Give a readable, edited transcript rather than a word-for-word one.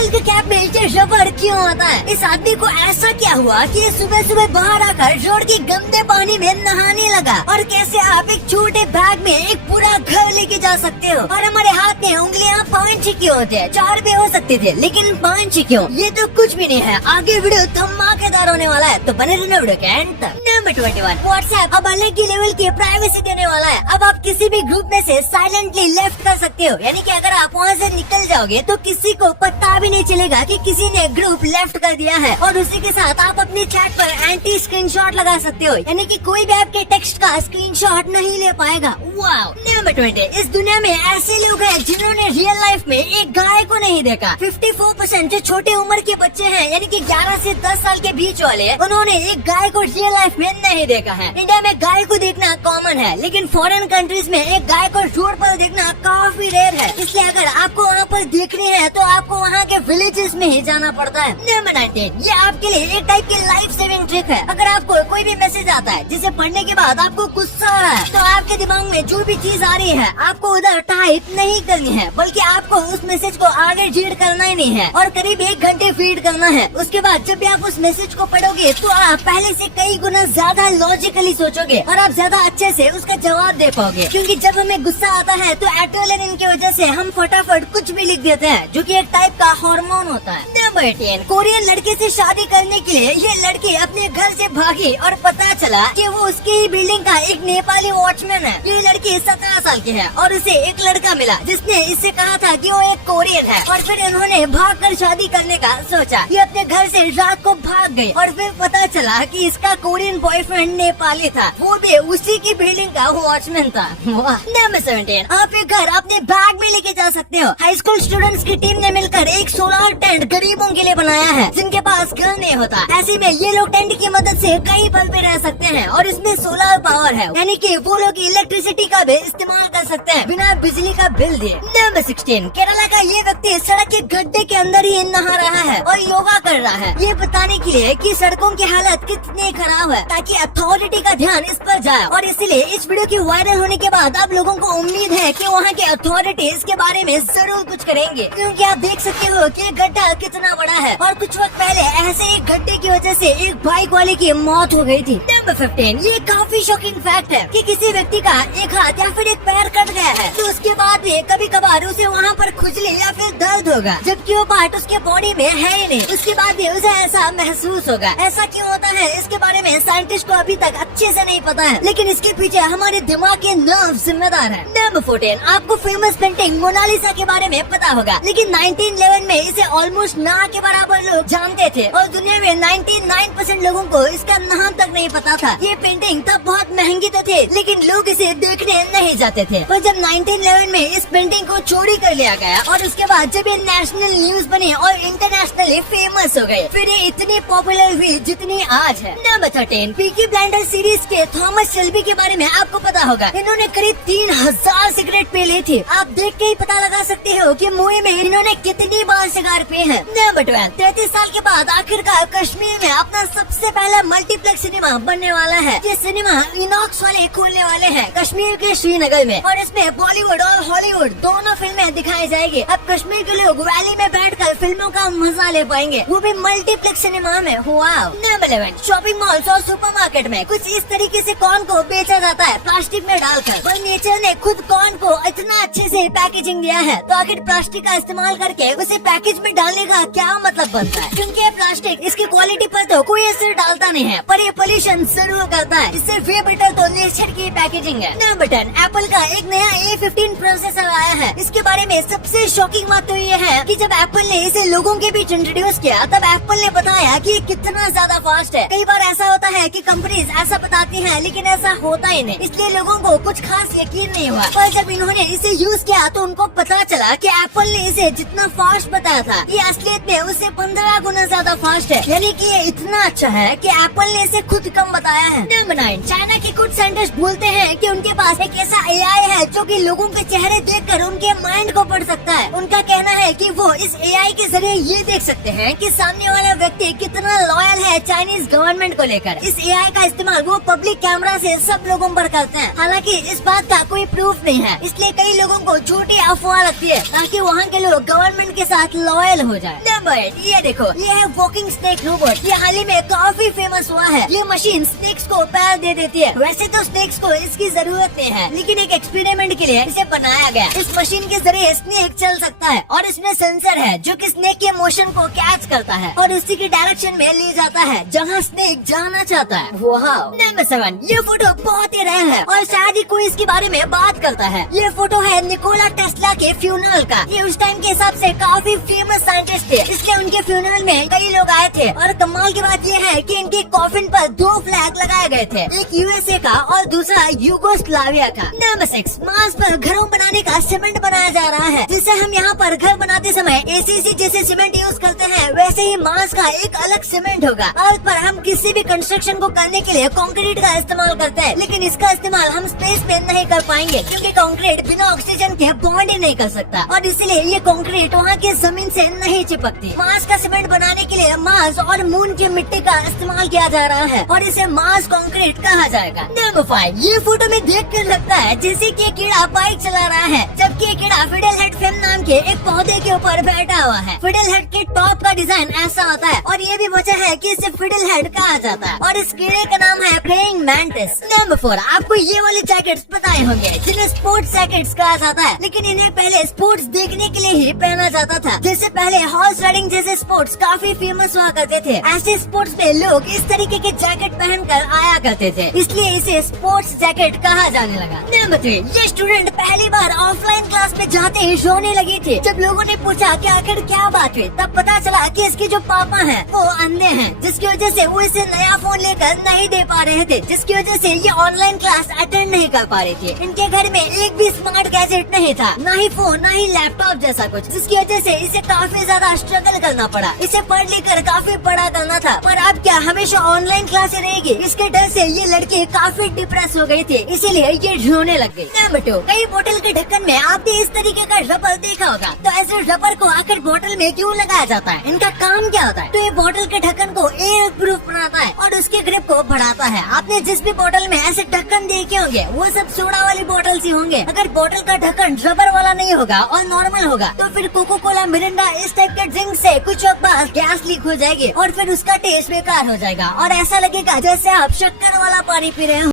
Cycle के cap में ये रबर क्यों होता है? इस आदमी को ऐसा क्या हुआ कि सुबह सुबह बाहर आकर रोड के गंदे पानी में नहाने लगा? और कैसे आप एक छोटे बैग में एक पूरा घर लेके जा सकते हो? और हमारे हाथ में उंगलियां 5 ही क्यों होते हैं? 4 भी हो सकते थे, लेकिन 5 ही क्यों? ये तो कुछ भी नहीं है। आगे वीडियो धमाकेदार होने वाला है, तो बने रहना वीडियो के एंड तक। नंबर 21, व्हाट्सएप अब अलग ही लेवल की प्राइवेसी देने वाला है। अब आप किसी भी ग्रुप में से साइलेंटली लेफ्ट कर सकते हो, यानी कि अगर आप वहाँ से निकल जाओगे तो किसी को पता भी नहीं चलेगा कि किसी ने ग्रुप लेफ्ट कर दिया है। और उसी के साथ आप अपनी चैट पर एंटी स्क्रीनशॉट लगा सकते हो, यानी कि कोई भी आपके टेक्स्ट का स्क्रीनशॉट नहीं ले पाएगा। वाओ। नंबर 20, इस दुनिया में ऐसे लोग हैं जिन्होंने रियल लाइफ में एक गाय को नहीं देखा। 54% जो छोटे उम्र के बच्चे हैं, यानी कि 11 से 10 साल के बीच वाले, उन्होंने एक गाय को रियल लाइफ में नहीं देखा है। इंडिया में गाय को देखना कॉमन है, लेकिन फॉरेन कंट्रीज में एक गाय को रोड पर देखना काफी रेयर है। इसलिए अगर आपको वहाँ पर देखनी है तो आपको वहाँ के विलेजेस में ही जाना पड़ता है। नंबर 19, ये आपके लिए एक टाइप की लाइफ सेविंग ट्रिक है। अगर आपको कोई भी मैसेज आता है जिसे पढ़ने के बाद आपको गुस्सा आ रहा है, तो आपके दिमाग में जो भी चीज आ रही है आपको उधर टाइप नहीं करनी है, बल्कि आपको उस मैसेज को आगे रीड करना ही नहीं है और करीब 1 घंटे फीड करना है। उसके बाद जब भी आप उस मैसेज को पढ़ोगे तो आप पहले से कई गुना ज्यादा लॉजिकली सोचोगे और आप ज्यादा अच्छे से उसका जवाब दे पाओगे। क्योंकि जब हमें गुस्सा आता है तो एड्रेनलिन की वजह से हम फटाफट कुछ भी लिख देते हैं, जो कि एक टाइप का हार्मोन होता है। नंबर 18, कोरियन लड़के से शादी करने के लिए ये लड़की अपने घर से भागी और पता चला कि वो उसकी ही बिल्डिंग का एक नेपाली वॉचमैन है। ये लड़की 17 साल की है और उसे एक लड़का मिला जिसने इससे कहा था कि वो एक कोरियन है, और फिर उन्होंने भागकर शादी करने का सोचा। ये अपने घर से रात को भाग गई और फिर पता चला कि इसका कोरियन बॉयफ्रेंड नेपाली था, वो भी उसी की बिल्डिंग का वॉचमैन था। नंबर 17, आप एक घर अपने बैग में लेके जा सकते हो। हाई स्कूल स्टूडेंट्स की टीम ने मिलकर एक सोलर टेंट गरीबों के लिए बनाया है जिनके पास घर नहीं होता। ऐसे में ये लोग टेंट की मदद से कहीं पर भी रह सकते हैं और इसमें सोलर पावर है, यानी कि वो लोग इलेक्ट्रिसिटी का भी इस्तेमाल कर सकते हैं बिना बिजली का बिल दिए। नंबर 16, केरला का ये व्यक्ति सड़क के गड्ढे के अंदर ही नहा रहा है और योगा कर रहा है, ये बताने के लिए कि सड़कों की हालत कितनी खराब है, ताकि अथॉरिटी का ध्यान इस पर जाए। और इसलिए इस वीडियो की वायरल होने के बाद आप लोगों को उम्मीद है कि वहाँ के अथॉरिटी इसके बारे में जरूर कुछ करेंगे, क्योंकि आप देख सकते हो कि ये गड्ढा कितना बड़ा है। और कुछ वक्त पहले ऐसे एक गड्ढे की वजह से एक बाइक वाले की मौत हो गई थी। नंबर 15, ये काफी शॉकिंग फैक्ट है कि किसी व्यक्ति का एक हाथ या फिर एक पैर कट गया है तो उसके बाद भी कभी कभार उसे वहाँ पर खुजली या फिर दर्द होगा, जबकि वो पार्ट उसके बॉडी में है ही नहीं। उसके बाद भी उसे ऐसा महसूस होगा। ऐसा क्यों होता है इसके बारे में साइंटिस्ट को अभी तक अच्छे से नहीं पता है, लेकिन इसके पीछे हमारे दिमाग के नर्व जिम्मेदार है। नंबर 14, आपको फेमस पेंटिंग मोनालिसा के बारे में पता होगा, लेकिन 1911 में इसे ऑलमोस्ट ना के बराबर लोग जानते थे और दुनिया में 99% लोगों को इसका नाम तक नहीं पता था। ये पेंटिंग तब बहुत महंगी तो थी, लेकिन लोग इसे देखने नहीं जाते थे। पर जब 1911 में इस पेंटिंग को चोरी कर लिया गया और उसके बाद जब ये नेशनल न्यूज बनी और इंटरनेशनली फेमस हो गए, फिर ये इतनी पॉपुलर हुई जितनी आज है। नंबर 13, पीकी ब्लाइंडर सीरीज के थॉमस शेल्बी के बारे में आपको पता होगा। इन्होंने करीब 3000 सिगरेट पी ली थी। आप देख के ही पता लगा सकते हो कि मूवी में इन्होंने कितनी बार सिगार पी है। नंबर 12, 33 साल के बाद आखिरकार कश्मीर में अपना सबसे पहला मल्टीप्लेक्स सिनेमा बनने वाला है। ये सिनेमा इनॉक्स वाले खोलने वाले हैं कश्मीर के श्रीनगर में, और इसमें बॉलीवुड और हॉलीवुड दोनों फिल्में दिखाई जाएगी। अब कश्मीर के लोग वैली में बैठकर फिल्मों का मजा ले पाएंगे, वो भी मल्टीप्लेक्स सिनेमा में। वाव। नंबर 11, शॉपिंग मॉल्स और सुपरमार्केट में कुछ इस तरीके से कॉर्न को बेचा जाता है प्लास्टिक में डालकर। पर नेचर ने खुद कॉर्न को इतना अच्छे से पैकेजिंग दिया है, तो आखिर प्लास्टिक का इस्तेमाल करके उसे पैकेज में डालने का क्या मतलब बनता है? क्योंकि ये प्लास्टिक इसकी क्वालिटी पर तो कोई असर डालता नहीं है, पर ये पोल्यूशन जरूर करता है। इससे वे बेटर तो नेचर की पैकेजिंग है। नंबर 10, एप्पल का एक नया A15 प्रोसेसर आया है। इसके बारे में सबसे शॉकिंग बात तो ये है कि जब एप्पल ने इसे लोगों के बीच इंट्रोड्यूस किया, तब एप्पल ने बताया कि ये कितना ज्यादा फास्ट है। कई बार ऐसा होता है कि कंपनीज ऐसा बताती हैं, लेकिन ऐसा होता ही नहीं, इसलिए लोगों को कुछ खास यकीन नहीं हुआ। पर जब इन्होंने इसे यूज किया तो उनको पता चला कि एप्पल ने इसे जितना फास्ट बताया था, ये असलियत में उससे 15 गुना ज्यादा फास्ट है। यानी कि ये इतना अच्छा है कि एप्पल ने इसे खुद कम बताया है। नंबर 9, चाइना के कुछ साइंटिस्ट बोलते हैं कि उनके पास एक ऐसा AI है जो कि लोगों के चेहरे देखकर उनके माइंड को पढ़ सकता है। उनका कहना है कि वो इस AI AI के जरिए ये देख सकते हैं कि सामने वाला व्यक्ति कितना लॉयल है चाइनीज गवर्नमेंट को लेकर। इस AI का इस्तेमाल वो पब्लिक कैमरा से सब लोगों पर करते हैं। हालांकि इस बात का कोई प्रूफ नहीं है, इसलिए कई लोगों को झूठी अफवाह लगती है ताकि वहाँ के लोग गवर्नमेंट के साथ लॉयल हो जाए। नंबर 8, ये देखो, ये है वॉकिंग स्नेक रोबोट। ये हाल ही में काफी फेमस हुआ है। ये मशीन स्नेक्स को पैर दे देती है। वैसे तो स्नेक्स को इसकी जरूरत नहीं है, लेकिन एक एक्सपेरिमेंट के लिए इसे बनाया गया। इस मशीन के जरिए स्नेक चल सकता है और इसमें सेंसर है जो कि स्नेक के मोशन को कैच करता है और उसी की डायरेक्शन में ले जाता है जहाँ स्नेक जाना चाहता है। वाह। नंबर 7, ये फोटो बहुत ही रेयर है और शायद ही कोई इसके बारे में बात करता है। ये फोटो है निकोला टेस्ला के फ्यूनरल का। ये उस टाइम के हिसाब से काफी फेमस साइंटिस्ट थे, इसलिए उनके फ्यूनरल में कई लोग आए थे। और कमाल की बात ये है कि इनके कॉफिन पर 2 फ्लैग लगाए गए थे, एक USA का और दूसरा यूगोस्लाविया का। नंबर 6, मार्स पर घरों बनाने का सीमेंट बनाया जा रहा है। जिससे हम यहाँ पर घर बनाते समय ACC जैसे सीमेंट यूज करते हैं, वैसे ही मार्स का एक अलग सीमेंट होगा। अर्थ पर हम किसी भी कंस्ट्रक्शन को करने के लिए कंक्रीट का इस्तेमाल करते हैं, लेकिन इसका इस्तेमाल हम स्पेस पे नहीं कर पाएंगे क्योंकि कंक्रीट बिना ऑक्सीजन के बॉन्ड ही नहीं कर सकता और इसलिए ये कंक्रीट वहाँ की जमीन से नहीं चिपकती। मार्स का सीमेंट बनाने के लिए मार्स और मून की मिट्टी का इस्तेमाल किया जा रहा है और इसे मार्स कंक्रीट कहा जाएगा। नंबर 5, ये फोटो में देख कर लगता है जैसे कि कीड़ा बाइक चला रहा है, जबकि ये कीड़ा फिडल हेड फेम नाम के एक पौधे के ऊपर बैठा हुआ है। फिडल हेड के टॉप का डिजाइन ऐसा होता है और ये भी वजह है कि इसे फिडल हेड कहा जाता है और इस कीड़े का नाम है प्रेइंग मैंटिस। नंबर 4, आपको ये वाले जैकेट्स पताए होंगे जिन्हें स्पोर्ट्स जैकेट्स कहा जाता है, लेकिन इन्हें पहले स्पोर्ट्स देखने के लिए ही पहना जाता था। जैसे पहले हॉर्स राइडिंग जैसे स्पोर्ट्स काफी फेमस हुआ करते थे, ऐसे स्पोर्ट्स में लोग इस तरीके के जैकेट पहनकर आया करते थे, इसलिए इसे स्पोर्ट्स जैकेट कहा जाने लगा। नंबर 3, ये स्टूडेंट पहली बार ऑफलाइन क्लास में जाते ही रोने लगी थी। जब लोगों ने पूछा कि आखिर क्या बात हुई, तब पता चला कि इसके जो पापा हैं वो अंधे हैं, जिसकी वजह से वो इसे नया फोन लेकर नहीं दे पा रहे थे, जिसकी वजह से ये ऑनलाइन क्लास अटेंड नहीं कर पा रही थी। इनके घर में एक भी स्मार्ट गैजेट नहीं था, ना ही फोन, ना ही लैपटॉप जैसा कुछ, जिसकी वजह से इसे काफी ज्यादा स्ट्रगल करना पड़ा। इसे पढ़ लिख कर काफी बड़ा करना था, पर अब क्या हमेशा ऑनलाइन क्लास रहेगी, इसके डर से ये लड़की काफी डिप्रेस हो गई थी, इसीलिए ये रोने लग गई। नंबर 2, कई बोतल के ढक्कन में आपने इस तरीके का रबर देखा होगा, तो ऐसे रबर को आखिर बोतल में क्यों लगाया जाता है, इनका काम क्या होता है? तो ये बोतल के ढक्कन को एयर प्रूफ बनाता है और उसके ग्रिप को बढ़ाता है। आपने जिस भी बोतल में ऐसे ढक्कन देखे होंगे वो सब सोडा वाली बोतल ही होंगे। अगर बोतल का ढक्कन रबर वाला नहीं होगा और नॉर्मल होगा तो फिर कोको कोला, मिरिंडा इस टाइप के ड्रिंक से कुछ वक्त बाद गैस लीक हो जाएगी और फिर उसका टेस्ट बेकार हो जाएगा और ऐसा लगेगा जैसे आप शक्कर वाला पानी पी रहे हो।